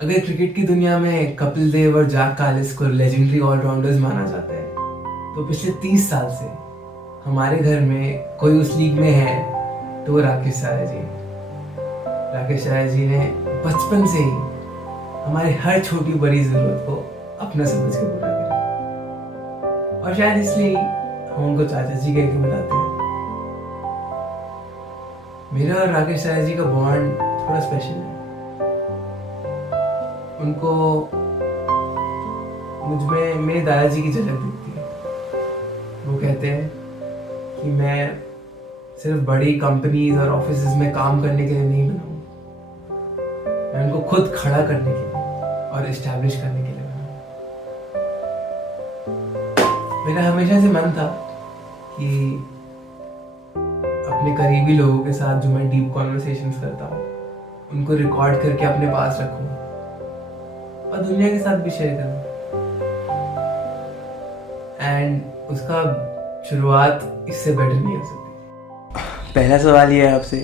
अगर क्रिकेट की दुनिया में कपिल देव और जैक कालिस को लेजेंडरी ऑलराउंडर्स माना जाता है, तो पिछले 30 साल से हमारे घर में कोई उस लीग में है तो वो राकेश राय जी। राकेश राय जी ने बचपन से ही हमारी हर छोटी बड़ी जरूरत को अपना समझ के पूरा करा, और शायद इसलिए हम उनको चाचा जी कह के बुलाते हैं। मेरा और राकेश राय जी का बॉन्ड थोड़ा स्पेशल है। उनको मुझ में मेरे दादाजी की झलक दिखती है। वो कहते हैं कि मैं सिर्फ बड़ी कंपनीज और ऑफिसेज में काम करने के लिए नहीं बना हूँ, मैं उनको खुद खड़ा करने के लिए और इस्टेब्लिश करने के लिए बना हूँ। मेरा हमेशा से मन था कि अपने करीबी लोगों के साथ जो मैं डीप कॉन्वर्सेशंस करता हूँ उनको रिकॉर्ड करके अपने पास रखूँ और दुनिया के साथ भी शेयर करूँ। एंड उसका शुरुआत इससे बेटर नहीं हो सकती। पहला सवाल ये है आपसे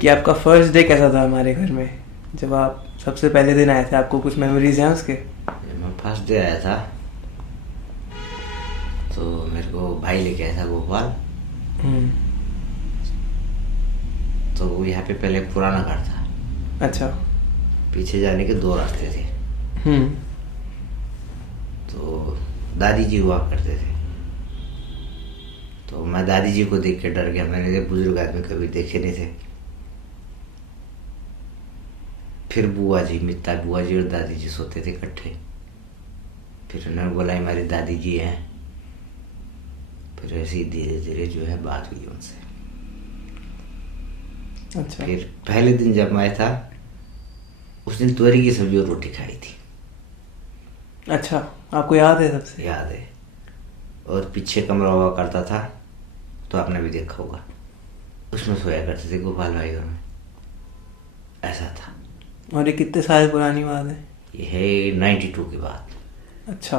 कि आपका फर्स्ट डे कैसा था हमारे घर में, जब आप सबसे पहले दिन आए थे। आपको कुछ मेमोरीज हैं उसके? मैं फर्स्ट डे आया था तो मेरे को भाई लेके आया था भोपाल। तो वो यहाँ पे पहले पुराना घर था। अच्छा। पीछे जाने के 2 रास्ते थे। तो दादी जी हुआ करते थे। तो मैं दादी जी को देख के डर गया। मैंने ये बुजुर्ग आदमी कभी देखे नहीं थे। फिर बुआ जी, मित्ता बुआ जी और दादी जी सोते थे इकट्ठे। फिर उन्होंने बोला हमारी दादी जी हैं। फिर ऐसे ही धीरे धीरे जो है बात हुई उनसे। अच्छा। फिर पहले दिन जब मैं था उस दिन तोरी की सब्जी और रोटी खाई थी। अच्छा, आपको याद है? सबसे याद है। और पीछे कमरा हुआ करता था तो आपने भी देखा होगा, उसमें सोया करते थे गोपाल भाई घर में। ऐसा था। और ये कितने साल पुरानी बात है? ये है 92 की बात। अच्छा,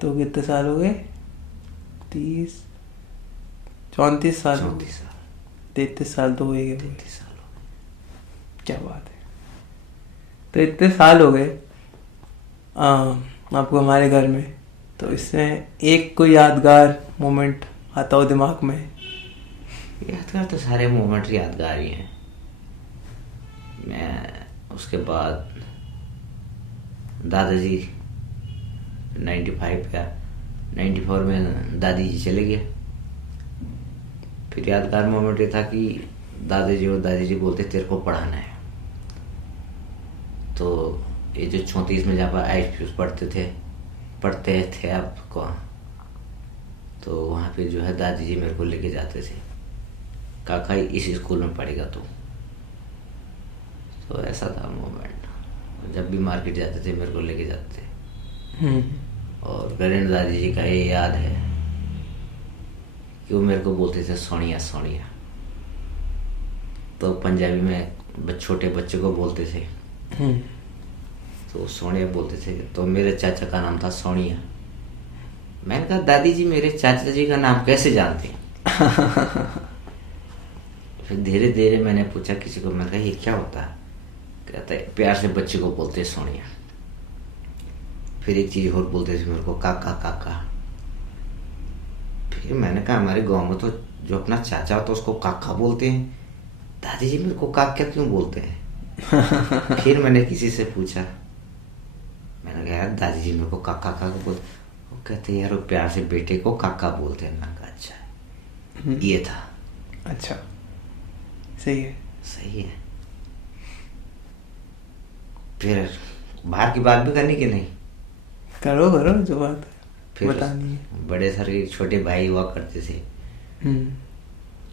तो कितने साल हो गए? 34 साल। 34 साल। 33 साल तो हो ही गए। 33 साल हो गए। क्या बात है। तो इतने साल हो गए आपको हमारे घर में, तो इसमें एक कोई यादगार मोमेंट आता हो दिमाग में? यादगार तो सारे मोमेंट यादगार ही हैं। मैं उसके बाद दादाजी 95 का 94 में दादी जी चले गए। फिर यादगार मोमेंट ये था कि दादाजी और दादी जी बोलते तेरे को पढ़ाना है। तो ये जो 34 में जहाँ पर IFPS पढ़ते थे आपको, तो वहाँ पे जो है दादी जी मेरे को लेके जाते थे। काका इस स्कूल में पढ़ेगा तो ऐसा था मोमेंट। जब भी मार्केट जाते थे मेरे को लेके जाते थे। और ग्रैंड दादी जी का ये याद है कि वो मेरे को बोलते थे सोनिया सोनिया। तो पंजाबी में छोटे बच्चे को बोलते थे तो सोनिया बोलते थे। तो मेरे चाचा का नाम था सोनिया। मैंने कहा दादी जी मेरे चाचा जी का नाम कैसे जानते हैं? फिर धीरे धीरे मैंने पूछा किसी को, मैं कहा ये क्या होता है? कहता है प्यार से बच्चे को बोलते हैं सोनिया। फिर एक चीज और बोलते थे मेरे को, काका काका। फिर मैंने कहा हमारे गांव में तो जो अपना चाचा होता है उसको काका बोलते हैं, दादी जी मेरे को काका क्यों बोलते हैं? फिर मैंने किसी से पूछा, मैंने कहा यार दादी जी मेरे को काका काका बोलते। वो कहते यार वो प्यार से बेटे को काका बोलते हैं। मैंने कहा अच्छा ये था। अच्छा, सही है। सही है। फिर बाहर की बात भी करनी कि नहीं? करो करो जो बात फिर बतानी है। बड़े सर के छोटे भाई हुआ करते थे।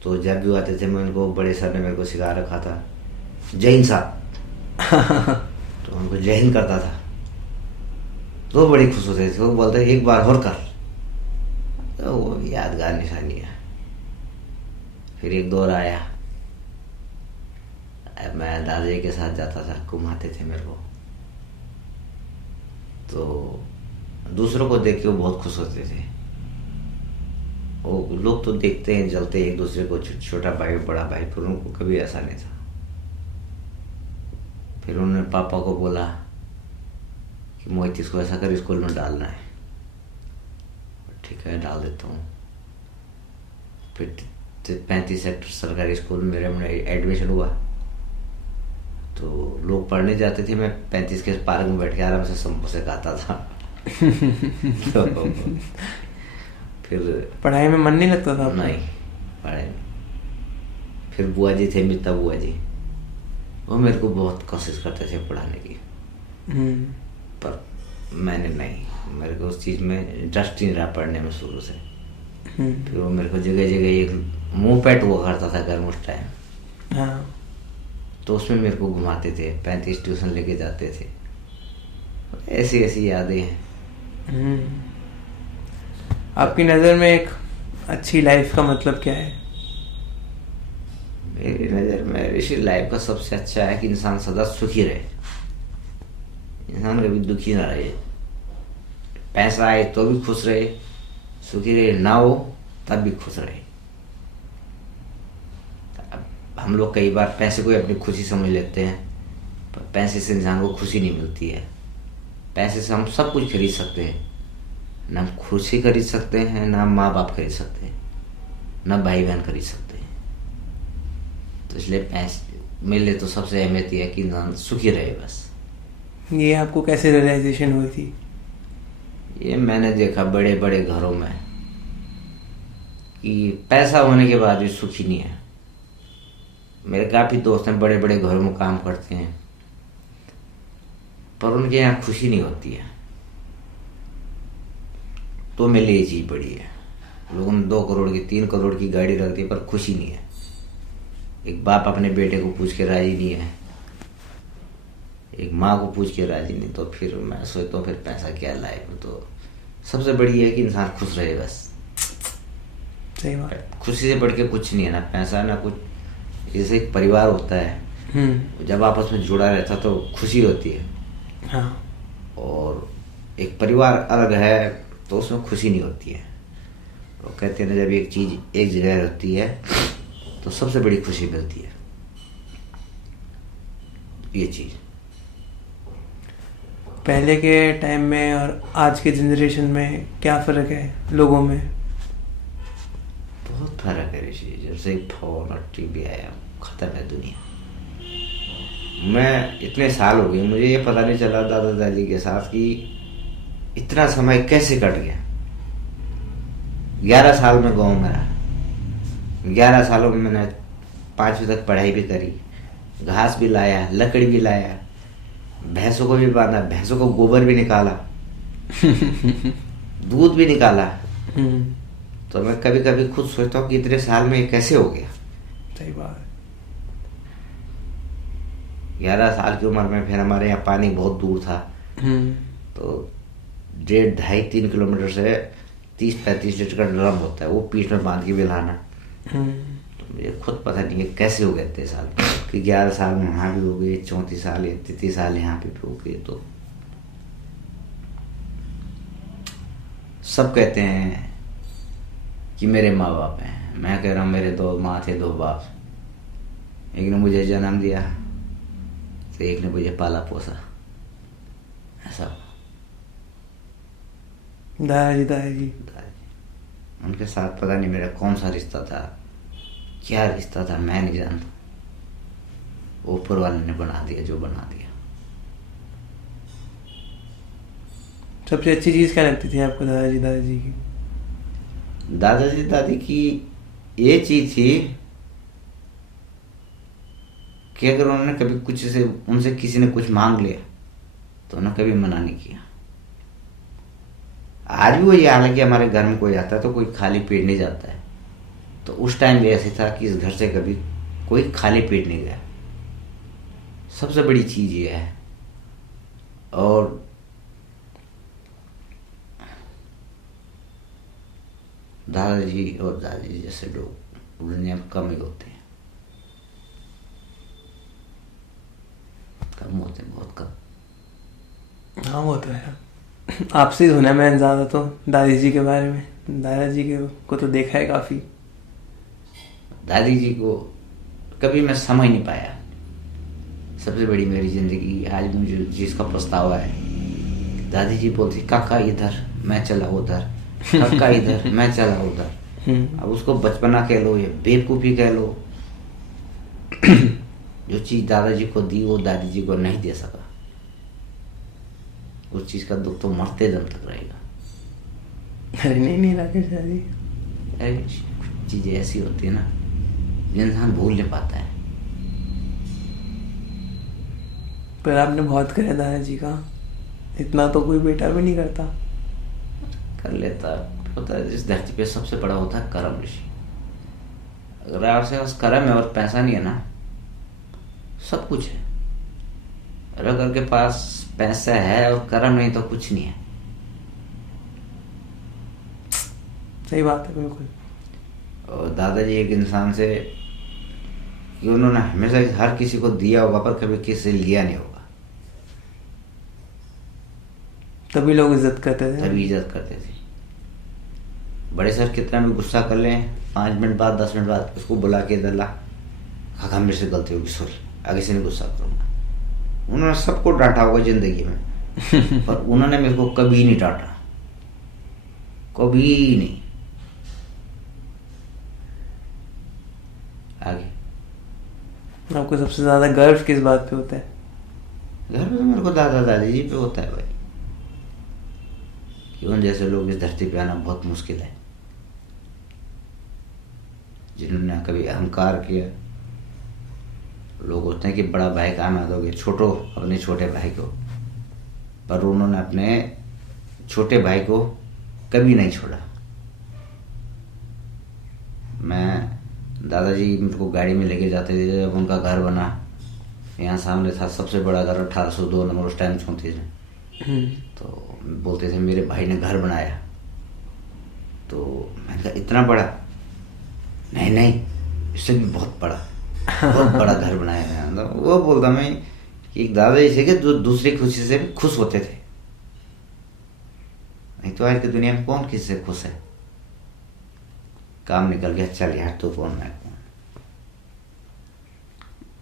तो जब भी आते थे मैं उनको, बड़े सर ने मेरे को सिखा रखा था जय हिंद साहब। तो उनको जय हिंद करता था तो बड़ी खुश होते थे। वो बोलते एक बार और कर। तो वो यादगार निशानी है। फिर एक दौर आया, मैं दादाजी के साथ जाता था, घुमाते थे मेरे को। तो दूसरों को देख के वो बहुत खुश होते थे। वो लोग तो देखते हैं जलते हैं एक दूसरे को, छोटा भाई बड़ा भाई, पर उनको कभी ऐसा नहीं था। फिर उन्होंने पापा को बोला कि मोहित इसको ऐसा कर स्कूल में डालना है। ठीक है डाल देता हूँ। फिर 35 सेक्टर सरकारी स्कूल में मेरा एडमिशन हुआ। तो लोग पढ़ने जाते थे, मैं 35 के पार्क में बैठ के आराम से समोसे खाता था। तो फिर पढ़ाई में मन नहीं लगता था आपका? नहीं, पढ़ाई में। फिर बुआ जी थे, मिता बुआ जी, वो मेरे को बहुत कोशिश करते थे पढ़ाने की, पर मैंने नहीं, मेरे को उस चीज़ में इंटरेस्ट नहीं रहा पढ़ने में शुरू से। फिर वो मेरे को जगह जगह एक मुंह पैट हुआ करता था घर में उस टाइम। हाँ। तो उसमें मेरे को घुमाते थे, 35 ट्यूशन लेके जाते थे। ऐसी ऐसी यादें हैं। आपकी नज़र में एक अच्छी लाइफ का मतलब क्या है? मेरी नज़र में ऋषि लाइफ का सबसे अच्छा है कि इंसान सदा सुखी रहे, इंसान कभी दुखी ना रहे। पैसा आए तो भी खुश रहे, सुखी रहे, ना हो तब भी खुश रहे। अब हम लोग कई बार पैसे को अपनी खुशी समझ लेते हैं, पर पैसे से इंसान को खुशी नहीं मिलती है। पैसे से हम सब कुछ खरीद सकते हैं, ना हम खुशी खरीद सकते हैं, ना माँ बाप खरीद सकते हैं, ना भाई बहन खरीद सकते हैं। तो इसलिए पैसे मिले तो सबसे अहमियत यह है कि इंसान सुखी रहे बस। ये आपको कैसे रियलाइजेशन हुई थी? ये मैंने देखा बड़े बड़े घरों में कि पैसा होने के बाद भी सुखी नहीं है। मेरे काफ़ी दोस्त हैं, बड़े बड़े घरों में काम करते हैं, पर उनके यहाँ खुशी नहीं होती है। तो मेरे लिए ये चीज़ बड़ी है। लोगों ने 2 करोड़ की 3 करोड़ की गाड़ी रख दी, पर खुशी नहीं है। एक बाप अपने बेटे को पूछ के राजी नहीं है, एक माँ को पूछ के राजी नहीं, तो फिर मैं सोचता हूँ फिर पैसा क्या लाइफ में। तो सबसे बड़ी है कि इंसान खुश रहे बस। सही बात। खुशी से बढ़ के कुछ नहीं है, ना पैसा ना कुछ। जैसे एक परिवार होता है, जब आपस में जुड़ा रहता तो खुशी होती है। हाँ। और एक परिवार अलग है तो उसमें खुशी नहीं होती है। वो कहते हैं ना, जब एक चीज़ एक जगह रहती है तो सबसे बड़ी खुशी मिलती है। ये चीज़ पहले के टाइम में और आज के जनरेशन में क्या फ़र्क है लोगों में? बहुत फर्क है ऋषि। जब से फोन और टीवी आया, खत्म है दुनिया। मैं इतने साल हो गए, मुझे ये पता नहीं चला दादा दादी के साथ कि इतना समय कैसे कट गया। 11 साल में गाँव में रहा। 11 सालों में मैंने 5वीं तक पढ़ाई भी करी, घास भी लाया, लकड़ी भी लाया, भैंसों को भी बांधा, भैंसों को गोबर भी निकाला, दूध भी निकाला। तो मैं कभी कभी खुद सोचता हूँ कि इतने साल में ये कैसे हो गया। सही बात। 11 साल की उम्र में फिर हमारे यहाँ पानी बहुत दूर था, तो 1.5 2.5 किलोमीटर से 30-35 लीटर का ड्रम होता है, वो पीठ में बांध के भी लाना। तो मुझे खुद पता नहीं है कैसे हो गए इतने साल, कि 11 साल में वहाँ भी हो गए, 34 साल या 33 साल यहाँ पे भी हो गए। तो सब कहते हैं कि मेरे माँ बाप हैं, मैं कह रहा हूँ मेरे 2 माँ थे 2 बाप। एक ने मुझे जन्म दिया तो एक ने मुझे पाला पोसा, ऐसा। दादाजी उनके साथ पता नहीं मेरा कौन सा रिश्ता था, क्या रिश्ता था, मैं नहीं जानता। ऊपर वाले ने बना दिया जो बना दिया। सबसे अच्छी चीज़ क्या लगती थी आपको दादाजी दादाजी की? दादाजी दादी की ये चीज थी कि अगर उन्होंने कभी कुछ से उनसे किसी ने कुछ मांग लिया तो उन्होंने कभी मना नहीं किया। आज भी वही हाल है कि हमारे घर में कोई आता है तो कोई खाली पेट नहीं जाता है। तो उस टाइम भी ऐसे था कि इस घर से कभी कोई खाली पेट नहीं गया। सबसे बड़ी चीज ये है। और दादाजी और दादी जैसे लोग दुनिया में कम ही होते हैं, कम होते हैं, बहुत कम। हाँ वो तो है। आपसे ही सुना मैंने ज़्यादा तो दादी जी के बारे में। दादाजी को तो देखा है काफ़ी। दादी जी को कभी मैं समझ नहीं पाया। सबसे बड़ी मेरी जिंदगी आज मुझे जिसका पछतावा है, दादी जी बोलती काका इधर, मैं चला उधर, काका इधर, मैं चला उधर। अब उसको बचपना कह लो या बेवकूफ़ी कह लो, जो चीज़ दादाजी को दी वो दादी जी को नहीं दे सका, उस चीज़ का दुख तो मरते दम तक रहेगा। अरे नहीं राकेश जी, अरे कुछ चीज़ें ऐसी होती है ना जो इंसान भूल नहीं पाता है। पर आपने बहुत करा दादाजी का, इतना तो कोई बेटा भी नहीं करता। कर लेता होता है, इस धरती पे सबसे बड़ा होता है कर्म ऋषि। अगर आपके पास कर्म है और पैसा नहीं है ना, सब कुछ है। और अगर के पास पैसा है और कर्म नहीं तो कुछ नहीं है। सही बात है बिल्कुल। और दादाजी एक इंसान से कि उन्होंने हमेशा हर किसी को दिया होगा पर कभी किसी से लिया नहीं होगा, तभी लोग इज्जत करते थे। तभी इज्जत करते थे। बड़े सर कितना भी गुस्सा कर लें, 5 मिनट बाद 10 मिनट बाद उसको बुला के इधर ला, काका मेरे से गलती होगी, सॉरी, आगे से नहीं गुस्सा करूँगा। उन्होंने सबको डांटा होगा जिंदगी में पर उन्होंने मेरे को कभी नहीं डांटा, कभी नहीं। आगे आपको सबसे ज्यादा गर्व किस बात पे होता है? घर में तो मेरे को दादा दादी जी पे होता है भाई, कि उन जैसे लोग इस धरती पे आना बहुत मुश्किल है, जिन्होंने कभी अहंकार किया। लोग होते हैं कि बड़ा भाई काम आ दोगे, छोटो अपने छोटे भाई को, पर उन्होंने अपने छोटे भाई को कभी नहीं छोड़ा। मैं दादाजी मेरे को गाड़ी में लेके जाते थे जब उनका घर बना, यहाँ सामने था सबसे बड़ा घर 1802 नंबर, उस टाइम 34 में। तो बोलते थे मेरे भाई ने घर बनाया, तो मैंने कहा इतना बड़ा? नहीं नहीं, इससे भी बहुत बड़ा, बहुत बड़ा घर बनाया है। तो वो बोलता मैं कि एक दादाजी थे कि जो दूसरी खुशी से भी खुश होते थे, नहीं तो आज की दुनिया में कौन किससे खुश है? काम निकल गया, चल यार तू कौन मैं कौन।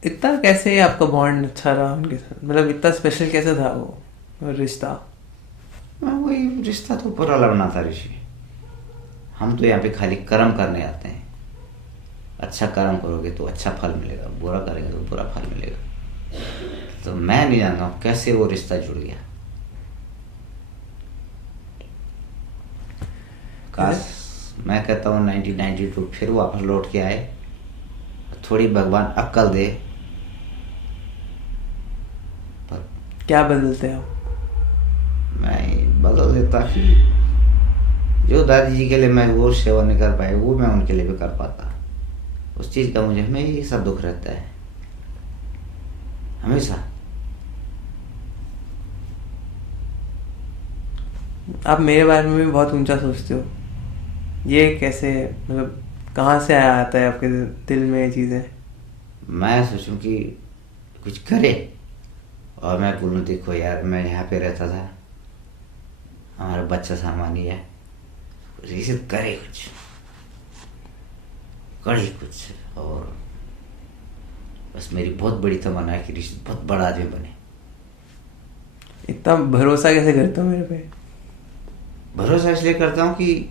इतना कैसे आपका बॉन्ड अच्छा रहा उनके साथ, मतलब इतना स्पेशल कैसे था वो रिश्ता? वही रिश्ता तो बुरा लगना था ऋषि। हम तो यहाँ पे खाली कर्म करने आते हैं, अच्छा कर्म करोगे तो अच्छा फल मिलेगा, बुरा करेंगे तो बुरा फल मिलेगा। तो मैं नहीं जानता हूँ कैसे वो रिश्ता जुड़ गया। काश मैं कहता हूँ 1992 फिर वापस लौट के आए, थोड़ी भगवान अक्ल दे। पर क्या बदलते हो? मैं बदल देता कि जो दादी जी के लिए मैं वो सेवा नहीं कर पाए वो मैं उनके लिए भी कर पाता। उस चीज़ का मुझे हमेशा दुख रहता है, हमेशा। आप मेरे बारे में भी बहुत ऊंचा सोचते हो, ये कैसे, मतलब कहाँ से आया आता है आपके दिल में ये चीज़ें? मैं सोचूं कि कुछ करे और मैं बोलूँ देखो यार मैं यहाँ पे रहता था, हमारा बच्चा सामान्य है, रिश्त करे कुछ, करे कुछ। और बस मेरी बहुत बड़ी तमन्ना है कि रिश्त बहुत बड़ा आदमी बने। इतना भरोसा कैसे करते हो मेरे पे? भरोसा इसलिए करता हूँ कि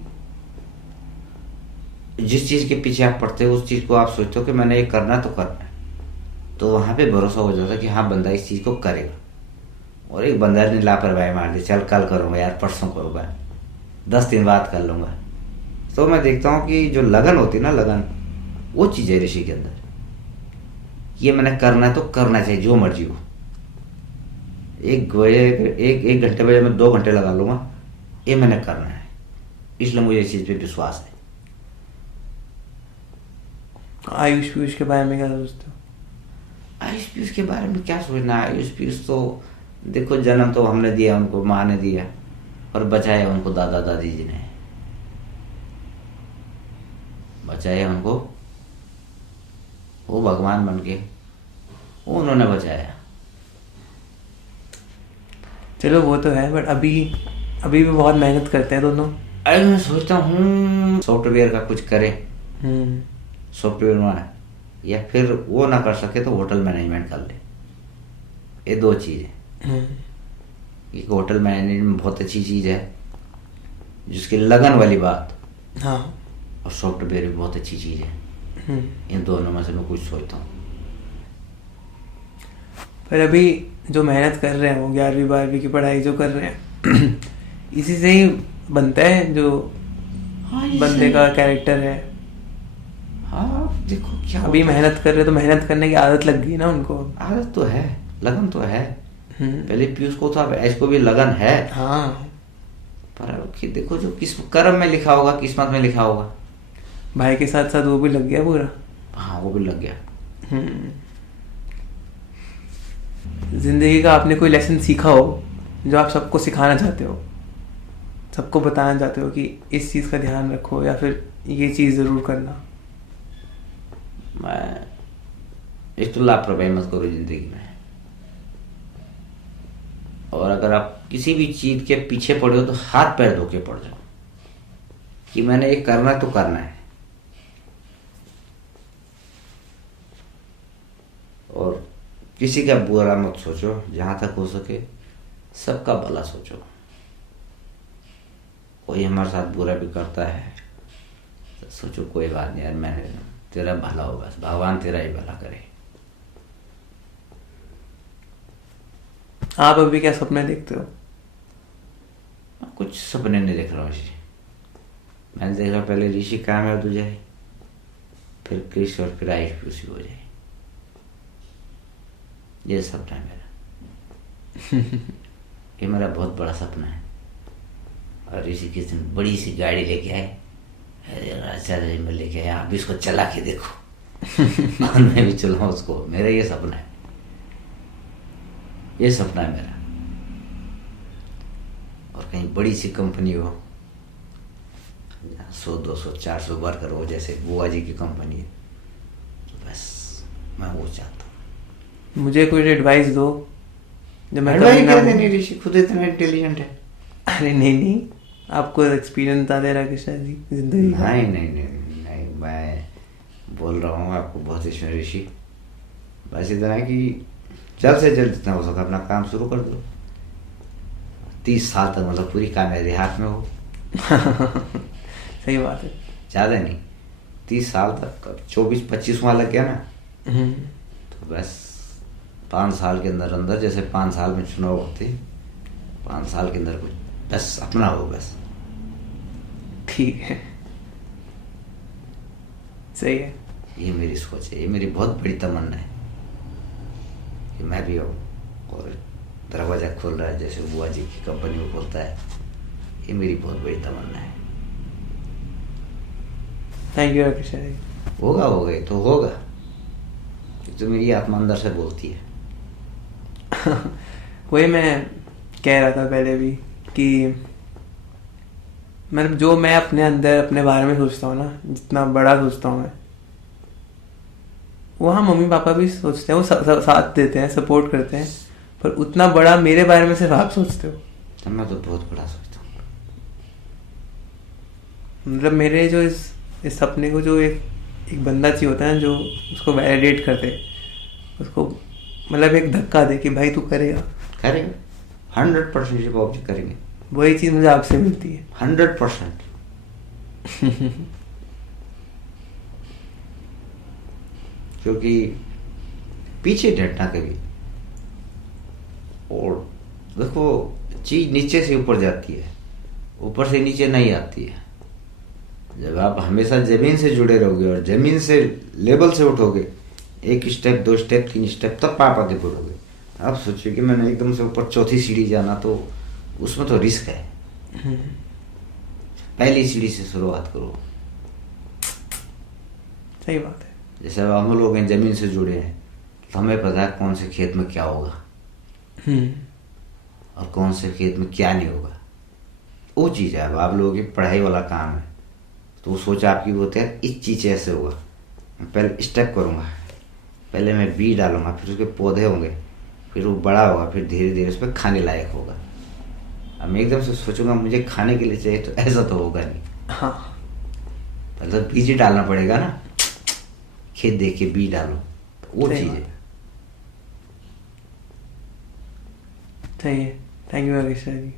जिस चीज़ के पीछे आप पड़ते हो उस चीज़ को आप सोचते हो कि मैंने ये करना तो करना है, तो वहाँ पे भरोसा हो जाता है कि हाँ बंदा इस चीज़ को करेगा। और एक बंदा ने लापरवाही मार दी, चल कल करूँगा यार, परसों करूँगा, 10 दिन बाद कर लूँगा, तो मैं देखता हूँ कि जो लगन होती है ना, लगन, वो चीज़ है ऋषि के अंदर। ये मैंने करना है तो करना चाहिए, जो मर्जी हो। एक घंटे बजाय मैं 2 घंटे लगा लूँगा, ये मैंने करना है, इसलिए मुझे इस चीज़ पे विश्वास है। आयुष पीयूष के बारे में क्या सोचते हो? आयुष पीयूष के बारे में क्या सोचना। आयुष पीयूष तो देखो जन्म तो हमने दिया उनको, माँ ने दिया, और बचाया उनको दादा दादी जी ने, बचाया उनको, वो भगवान बन के वो उन्होंने बचाया। चलो वो तो है, बट अभी भी बहुत मेहनत करते हैं दोनों। अरे मैं सोचता हूँ सॉफ्टवेयर का कुछ करे, सॉफ्टवेयर में, या फिर वो ना कर सके तो होटल मैनेजमेंट कर ले। ये दो चीज़ें। एक होटल मैनेजमेंट बहुत अच्छी चीज़ है, जिसकी लगन वाली बात, हाँ। और सॉफ्टवेयर भी बहुत अच्छी चीज़ है। इन दोनों में से मैं कुछ सोचता हूँ। पर अभी जो मेहनत कर रहे हैं वो 11वीं 12वीं की पढ़ाई जो कर रहे हैं इसी से ही बनता है जो बंदे का कैरेक्टर है। हाँ देखो क्या अभी होता है। मेहनत कर रहे तो मेहनत करने की आदत लग गई ना उनको। आदत तो है, लगन तो है। पहले पीयूष को था, ऐश को भी लगन है। हाँ। पर अब कि देखो जो कर्म में लिखा होगा, किस्मत में लिखा होगा। भाई के साथ साथ वो भी लग गया पूरा। हाँ वो भी लग गया। जिंदगी का आपने कोई लेसन सीखा हो जो आप सबको सिखाना चाहते हो, सबको बताना चाहते हो कि इस चीज़ का ध्यान रखो या फिर ये चीज़ ज़रूर करना? मैं एक तो लापरवाही मत करो जिंदगी में। और अगर आप किसी भी चीज के पीछे पड़े हो तो हाथ पैर धो के पड़ जाओ कि मैंने ये करना है तो करना है। और किसी का बुरा मत सोचो, जहां तक हो सके सबका भला सोचो। कोई हमारे साथ बुरा भी करता है तो सोचो कोई बात नहीं यार, मैंने तेरा भला हो, बस भगवान तेरा ही भला करे। आप अभी क्या सपने देखते हो? कुछ सपने नहीं देख रहा हूँ ऋषि। मैंने देखा पहले ऋषि कामयाब हो जाए, फिर कृष्ण और फिर आयुष पीयूष हो जाए। ये सपना है मेरा। ये मेरा बहुत बड़ा सपना है। और ऋषि किस दिन बड़ी सी गाड़ी लेके आए, अरे राजा में लेके आए, आप भी इसको चला के देखो। और मैं भी चलाऊं उसको। मेरा ये सपना है, ये सपना है मेरा। और कहीं बड़ी सी कंपनी हो, 100 200 400 वर्कर हो, जैसे बुआ जी की कंपनी है, तो बस मैं वो चाहता हूँ। मुझे कोई एडवाइस दो जो मैं एडवाइस कभी ना क्या देनी ऋषि, खुद इतना इंटेलिजेंट है। अरे नहीं, आपको एक्सपीरियंस बता दे रहा कि शायद जिंदगी का। नहीं नहीं नहीं नहीं, मैं बोल रहा हूँ आपको बहुत इसमें ऋषि, बस इतना कि जल्द से जल्द जितना हो सके अपना काम शुरू कर दो। 30 साल तक मतलब पूरी कामयाबी हाथ में हो। सही बात है। ज़्यादा नहीं, 30 साल तक, 24-25 वहाँ लग गया ना, तो बस 5 साल के अंदर अंदर, जैसे 5 साल में चुनाव होते, 5 साल के अंदर कुछ बस अपना हो बस। ठीक है, सही है। ये मेरी सोच है, ये मेरी बहुत बड़ी तमन्ना है कि मैं भी हूँ और दरवाज़ा खोल रहा है जैसे बुआ जी की कंपनी में खोलता है। ये मेरी बहुत बड़ी तमन्ना है। थैंक यू राकेश भाई। होगा होगा, ये तो होगा। ये तो मेरी आत्मा अंदर से बोलती है। वही मैं कह रहा था पहले भी कि मतलब जो मैं अपने अंदर अपने बारे में सोचता हूँ ना, जितना बड़ा सोचता हूँ मैं, वो हाँ मम्मी पापा भी सोचते हैं, वो साथ देते हैं, सपोर्ट करते हैं, पर उतना बड़ा मेरे बारे में सिर्फ आप सोचते हो। तो मैं तो बहुत बड़ा सोचता हूँ। मतलब मेरे जो इस सपने को जो एक बंदा चाहिए होता है जो उसको वैलिडेट कर दे, उसको मतलब एक धक्का दे कि भाई तू करेगा। 100% ऑब्जेक्ट करेंगे। वही चीज़ मुझे आपसे मिलती है। 100%। क्योंकि पीछे डटना कभी, और देखो चीज नीचे से ऊपर जाती है, ऊपर से नीचे नहीं आती है। जब आप हमेशा जमीन से जुड़े रहोगे और जमीन से लेवल से उठोगे, 1 स्टेप 2 स्टेप 3 स्टेप, तब आप आगे बढ़ोगे। आप सोचिए कि मैंने एकदम से ऊपर 4थी सीढ़ी जाना, तो उसमें तो रिस्क है। पहली सीढ़ी से शुरुआत करो। सही बात है। जैसे अब हम लोग हैं जमीन से जुड़े हैं, तो हमें पता है कौन से खेत में क्या होगा और कौन से खेत में क्या नहीं होगा। वो चीज़ है। अब आप लोगों की पढ़ाई वाला काम है, तो वो सोच आपकी होती है इस चीज़ से ऐसे होगा। मैं पहले स्टेप करूँगा, पहले मैं बीज डालूंगा, फिर उसके पौधे होंगे, फिर वो बड़ा होगा, फिर धीरे धीरे उस पर खाने लायक होगा। अब मैं एकदम से सोचूंगा मुझे खाने के लिए चाहिए, तो ऐसा तो होगा नहीं। हाँ, मतलब बीज ही डालना पड़ेगा ना, खेत देख के बीज डालो, वो सही चीज़ बात है। सही है, थैंक यू राकेश जी।